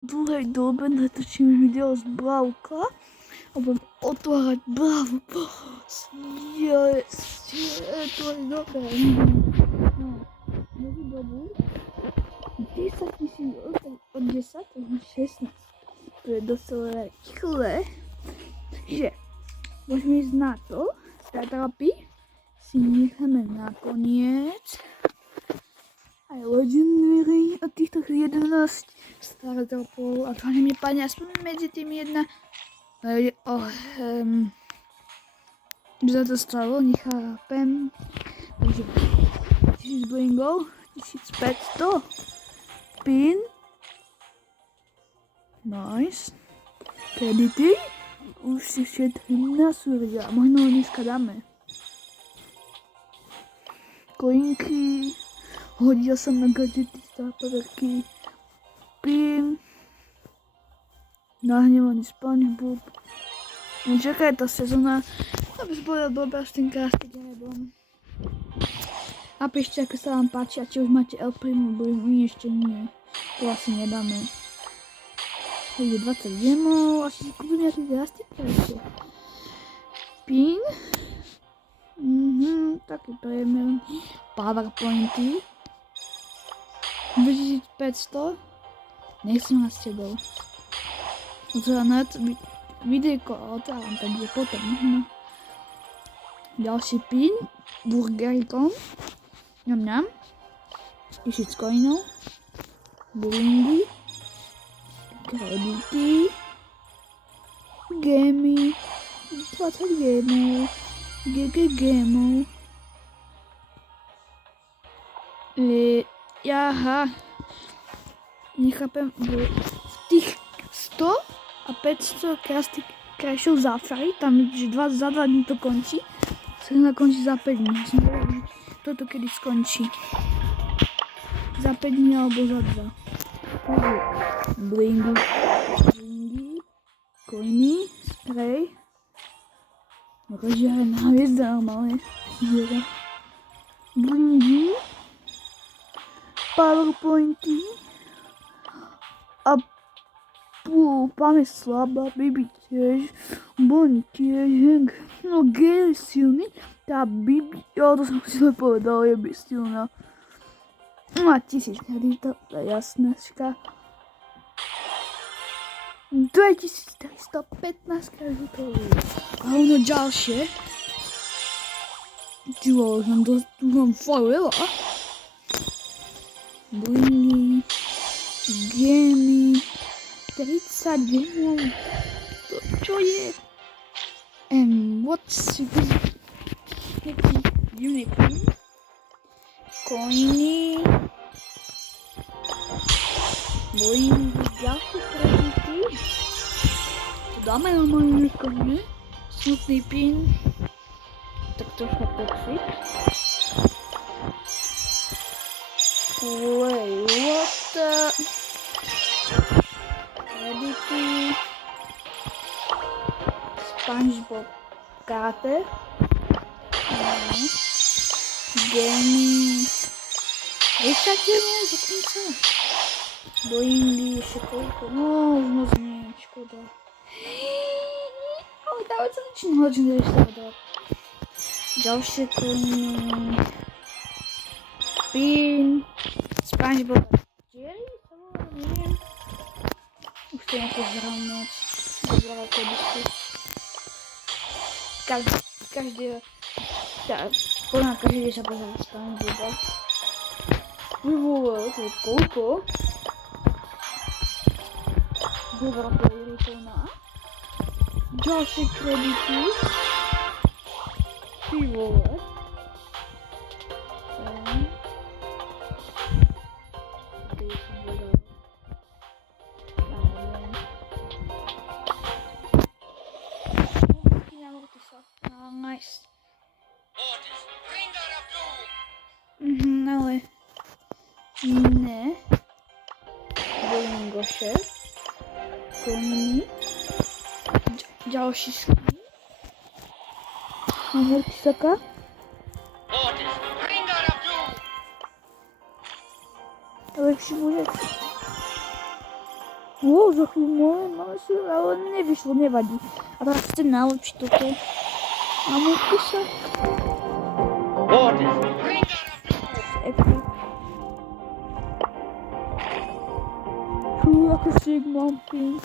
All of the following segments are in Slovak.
dlhej dobe natočím video z Bravka a budem otvárať Bravo. Yes, to je dobré. No, novú dobu 10 000 od 10 na 16. To je dosť rýchle, že môžeme ísť na to, startupy si necháme nakoniec. Aj Legendary od týchto 11 startupov a to mi padne aspoň medzi tým jedna za to stalo, nechápem. Takže 1000 blingov, 1500 pin, nice, kredity, už si šetrím na súrdia, možno ho dneska dáme. Koinky, hodil som na gadgety, stápaverky, pin, nahnevaný SpongeBob. No čaká je tá sezóna, aby bola dobrá s tým Krastigrebom. A píšte, ako sa vám páči a či už máte El Primo, bo my ešte nie. To asi nedáme. Je 20 gemov, asi si kúpim nejaký Krastigrebom. Pin. Taký priemer. Powerpointy. 2500. Nechcem ma s tebou. Otváram videjko a otváram, takže potom. No. Ďalší pin. Burgericom. Ňam. 1000 coinov. Blingy. Kredity. Gemy. 20 gemov. GG-gemov. Jaha. Nechápem, v tých 100 a 500 krajšov Safari, tam je za 2 dní to končí. Sa končí za 5 dní. Som povedal, že toto kedy skončí. Za 5 dní alebo za 2. Takže blingy, coiny, spray. Rozžarená hviezda, normálne. Blingy, powerpointy a pán je slabá, Bibi tiež, Bonnie tiež, no Gale je silný, tá Bibi, to som si len povedal, je silná. Má 1000 kreditov, to je jasnéčka. 2315 kreditov. A ono ďalšie. Čo, tu mám fakt veľa. Blingy, gemy, 30 gemov. Čo je? What's nejaký divný pin? Coiny. Blingy, ďalšie kredity. Dáme normálne coiny. Smutný pin. Tak troška toxic. Wait, what the... Kredity. SpongeBob káter. Gemy. 30 gemov dokonca. Blingy, ešte koľko? No, už moc nie, škoda. Ale dávať sa začín Legendary Startup. Ďalšie coiny. Pin. SpongeBob Jerry? Neviem. Už to je nejaké zhrám moc. Dobrá kodisky. Podľa každý sa pozerá SpongeBoba. Vyvolil, to je koľko? Dobrá kodisky. Ďalšie kredity. Vyvolil. Nice. Ale ne. Bolingoše. Koní. Ďalší skin. Mortisaka. Lepší bude. O, za chwilę mamy siłę, ale nie wyszło, nie wadzi. A teraz chcę nauczyć toto. A mój pisać. Epic. Jako Sigma Pink.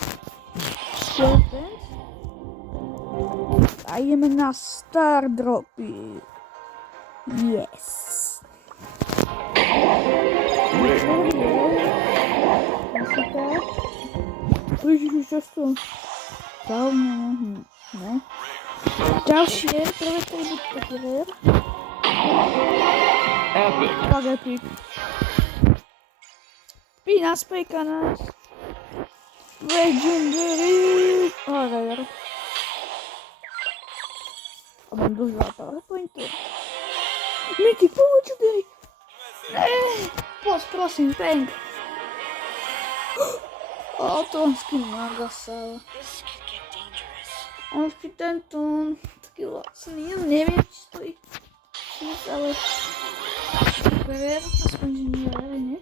Serpent. A jemy na Star Dropy. Yes. Super. Už to ne. Další je právě tady bude takové. Tak epic. Pina spejkaná. Legendary. Rare. A mám dost dva PowerPointu. Mythic, pomoci dej. Prosím, tank. O, to skin nagasal. A už tento taký vlastný, neviem, či stojí čís, ale super, aspoň, že nie je, ne?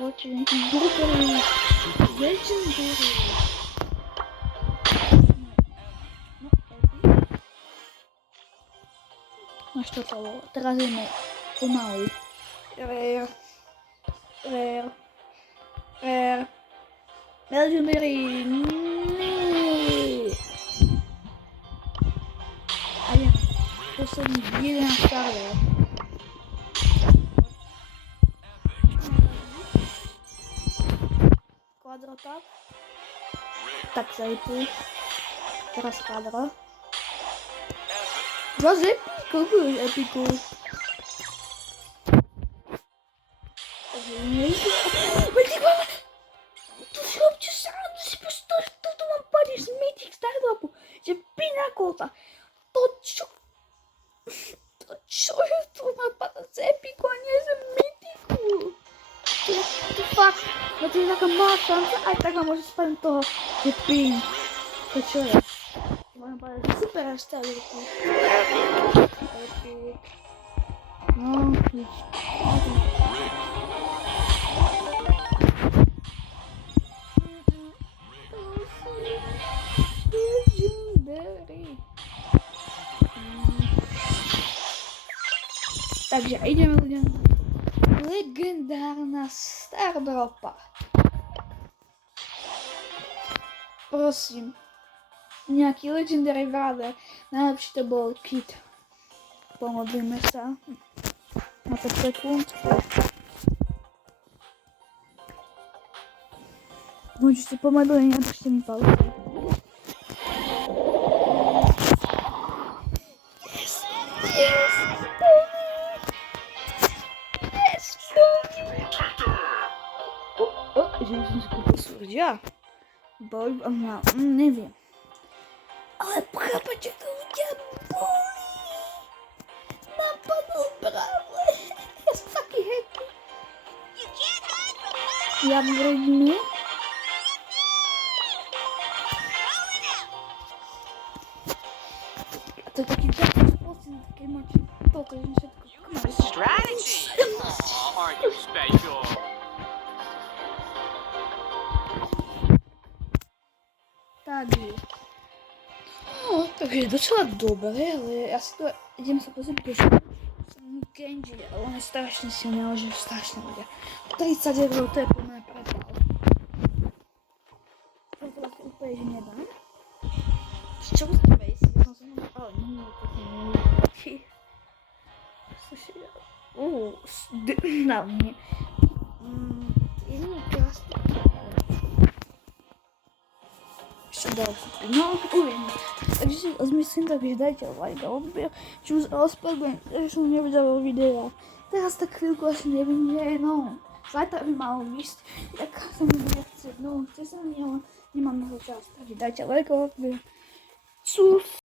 Počkej, Legendary. Máš to bolo. Teraz ideme pomaly. Rare. Legendary. A ideme. Posledný 11 starter. Kvadrota. Tak zajpu. Teraz kvadro. Dva z epiku. Tu si robíte srandu, si toto mám padíš z Mythic Stardropu, že Pinnacle, to čo je to má padať z epiku a nie z Mythicu. To fakt, no to je taká malá šanca, aj tak vám môže spadnúť toho, že Pin. To čo je? Môžem povedať, že super až Stardropu. Epic. No, nič. Takže ideme ľudia na legendárna Stardropa. Prosím, nejaký Legendary Vader, najlepší to bol Kit. Pomodlíme sa na 5 sekúnd. Môžete pomodlenie, držte mi palce. Že by som si kúpil súrdia? Boli, neviem. Ale chápete to ľudia, boli. Napadol práve. Ja som taký happy. Ja vredíme. A to je taký ďaký spôsob, keď máte toto, že všetko. Strategy! Aren't you special? Takže je docela dobré, ale ja si to idem sa pozrieť, že som Genji, ale on je strašne silný, ale že strašne ľudia. 30 €, to je po mňa prepal. To vlastne úplne, že nedám. Čo sa to vejsi? Ja som ale nie, to nie. Slušaj, na mne. Jediný krásny. No, uvidím. Takže si zmyslím, takže dajte like a odber. Čo sa ospravedlňujem, že som nevidel videa. Teraz tak chvíľku asi neviem, že no. Zajtra by malo výsť, tak sa mi bude chcieť. No, chce sa mi, ale nemám na to čas. Takže dajte like a odber. Cuf.